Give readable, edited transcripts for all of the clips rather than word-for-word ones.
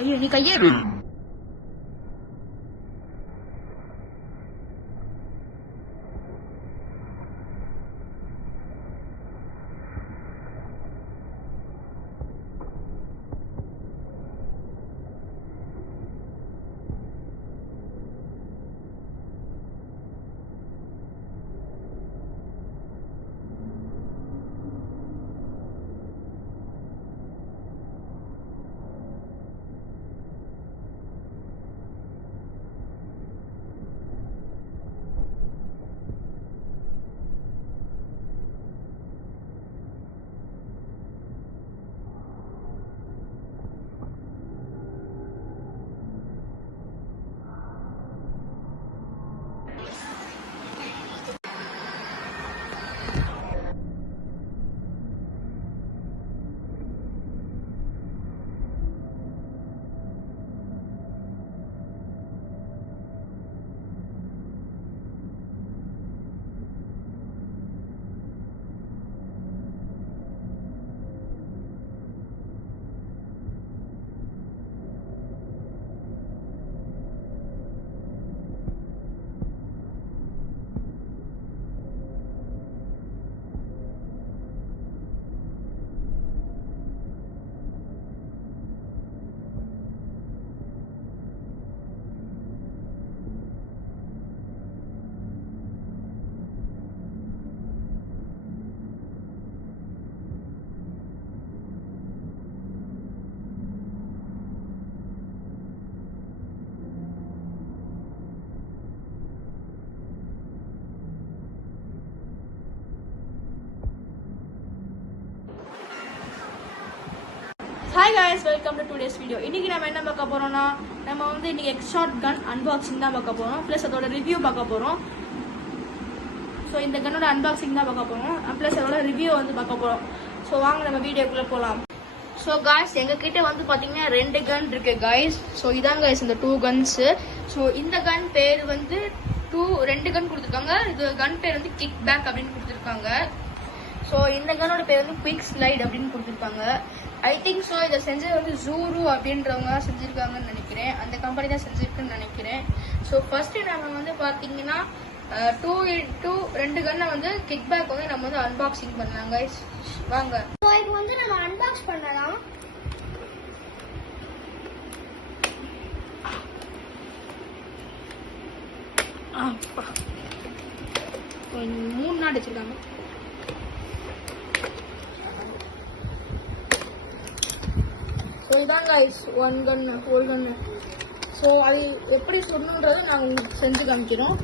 ஐயோ நீ கையே hi guys, welcome to today's video. இன்றைக்கி நம்ம என்ன பார்க்க போகிறோம்னா, நம்ம வந்து இன்றைக்கி எக்ஸ்ஷாட் கன் அன்பாக்சிங் தான் பார்க்க போகிறோம். ப்ளஸ் அதோட ரிவ்யூ பார்க்க போகிறோம். ஸோ இந்த கன்னோட அன்பாக்சிங் தான் பார்க்க போகிறோம். ப்ளஸ் அதோட ரிவ்யூ வந்து பார்க்க போகிறோம். ஸோ வாங்க நம்ம வீடியோக்குள்ளே போகலாம். ஸோ காய்ஸ், எங்ககிட்ட வந்து பார்த்தீங்கன்னா 2 கன் இருக்குது காய்ஸ். ஸோ இதான் காய்ஸ் இந்த 2 கன்ஸு. ஸோ இந்த கன் பேர் வந்து 2 கன் கொடுத்துருக்காங்க. இது கன் பேர் வந்து கிக் பேக் அப்படின்னு கொடுத்துருக்காங்க. ஸோ இந்த கன்னோட பேர் வந்து குவிக் ஸ்லைட் அப்படின்னு கொடுத்துருக்காங்க. ஐ திங்க் ஸோ இதை செஞ்சது வந்து ஜூரு அப்படின்றவங்க செஞ்சுருக்காங்கன்னு நினைக்கிறேன். அந்த கம்பெனி தான் செஞ்சுருக்குன்னு நினைக்கிறேன். ஸோ ஃபர்ஸ்ட் நம்ம வந்து பார்த்தீங்கன்னா 2 கன்னை வந்து கிக் பேக் வந்து நம்ம வந்து அன்பாக்சிங் பண்ணலாம் கைஸ். வாங்க இப்போ வந்து நம்ம அன்பாக்ஸ் பண்ணலாம். மூணு நாள் வச்சிருக்காங்க. ஸோ இதான் கைஸ் 1 கன்னு 4 கன்னு. ஸோ அது எப்படி சொல்லணுன்றதை நாங்கள் உங்களுக்கு செஞ்சு காமிக்கிறோம்.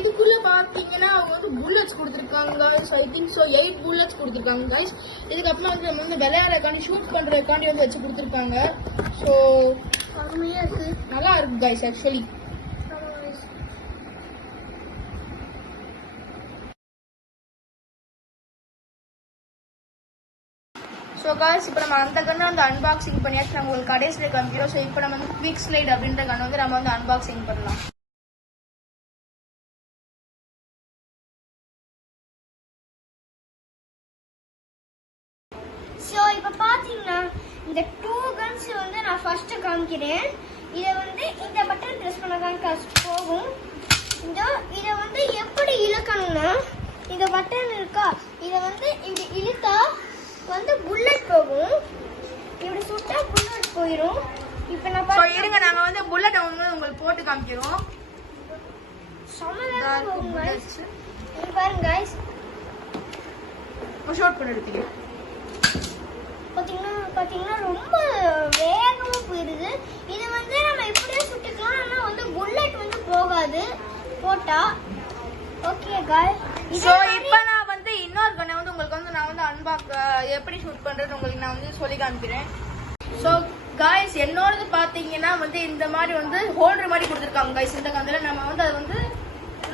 இதுக்குள்ள பாத்தீங்கன்னா அவங்க வந்து புல்லட்ஸ் கொடுத்துருக்காங்க. So I think so 8 bullets கொடுத்துருக்காங்க கைஸ். இதுக்கப்புறம் வந்து நம்ம வந்து விளையாடுறதுக்காண்டி ஷூட் பண்றதுக்காண்டி வந்து வச்சு கொடுத்துருக்காங்க. ஸோ நல்லா இருக்கு கைஸ் ஆக்சுவலி. ஸோ காய்ஸ், இப்போ நம்ம அந்த கண்ணை வந்து அன்பாக்சிங் பண்ணியாச்சு. நம்ம உங்களுக்கு கடைசியில் காமிக்கிறோம். ஸோ இப்போ நம்ம வந்து குவிக் ஸ்லைட் அப்படின்ற கண்ணை வந்து நம்ம வந்து அன்பாக்சிங் பண்ணலாம். ஸோ இப்போ பார்த்தீங்கன்னா இந்த 2 கன்ஸ் வந்து நான் ஃபர்ஸ்ட் காமிக்கிறேன். இதை வந்து இந்த பட்டன் ப்ரெஸ் பண்ணதான் போகும். இதை வந்து எப்படி இழுக்கணும்னா, இந்த பட்டன் இருக்கா, இதை வந்து இப்படி இழுத்தா வந்து புல்லட் போகும். இப்படி சுட்டா புல்லட் போயிடும். இப்போ நான் இருங்க, நாங்கள் வந்து புல்லட் உங்களுக்கு போட்டு காமிக்கிறோம். சமதா போகும் गाइस. இங்க பாருங்க गाइस, ஷார்ட் பண்ணி எடுத்தீங்க. பாத்தீங்கன்னா ரொம்ப வேகமா போயிருது. இது வந்து நம்ம இப்படியே சுட்டுக்கலாம். ஆனா வந்து புல்லட் வந்து போகாது போட்டா. ஓகே गाइस, சோ இப்போ நான் வந்து இன்னொரு கண்ணை வந்து உங்களுக்கு வந்து நான் வந்து எப்படி ஷூட் பண்றது உங்களுக்கு நான் வந்து சொல்லி காமிக்கிறேன். சோ गाइस, என்னோடது பாத்தீங்கன்னா வந்து இந்த மாதிரி வந்து ஹோல்டர் மாதிரி கொடுத்துருக்காங்க गाइस. இந்த கண்ணில் நம்ம வந்து அதை வந்து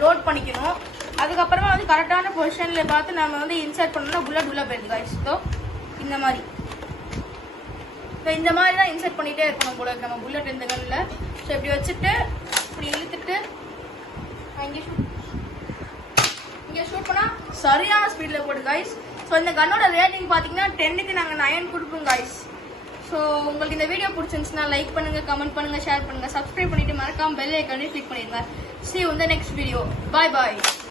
லோட் பண்ணிக்கணும். அதுக்கப்புறமா வந்து கரெக்டான பொசிஷன்ல பார்த்து நம்ம வந்து இன்சர்ட் பண்ணோம்னா புல்லட் உள்ள போயிடுது गाइस. ஸோ இந்த மாதிரி இந்த மாதிரி தான் இன்சர்ட் பண்ணிட்டே இருக்கணும் போல நம்ம புல்லட் இந்த கன்ல. ஸோ இப்படி வச்சுட்டு இப்படி இழுத்துட்டு இங்கே ஷூட் பண்ணா சரியான ஸ்பீட்ல போடு கைஸ். ஸோ இந்த கன்னோட ரேட்டிங் பார்த்தீங்கன்னா 10க்கு நாங்கள் 9 கொடுப்போம் கைஸ். ஸோ உங்களுக்கு இந்த வீடியோ பிடிச்சிருந்துச்சுன்னா லைக் பண்ணுங்க, கமெண்ட் பண்ணுங்க, ஷேர் பண்ணுங்க, சப்ஸ்கிரைப் பண்ணிட்டு மறக்காம பெல் ஐக்கானே கிளிக் பண்ணிடுங்க. See you in the next video. Bye bye.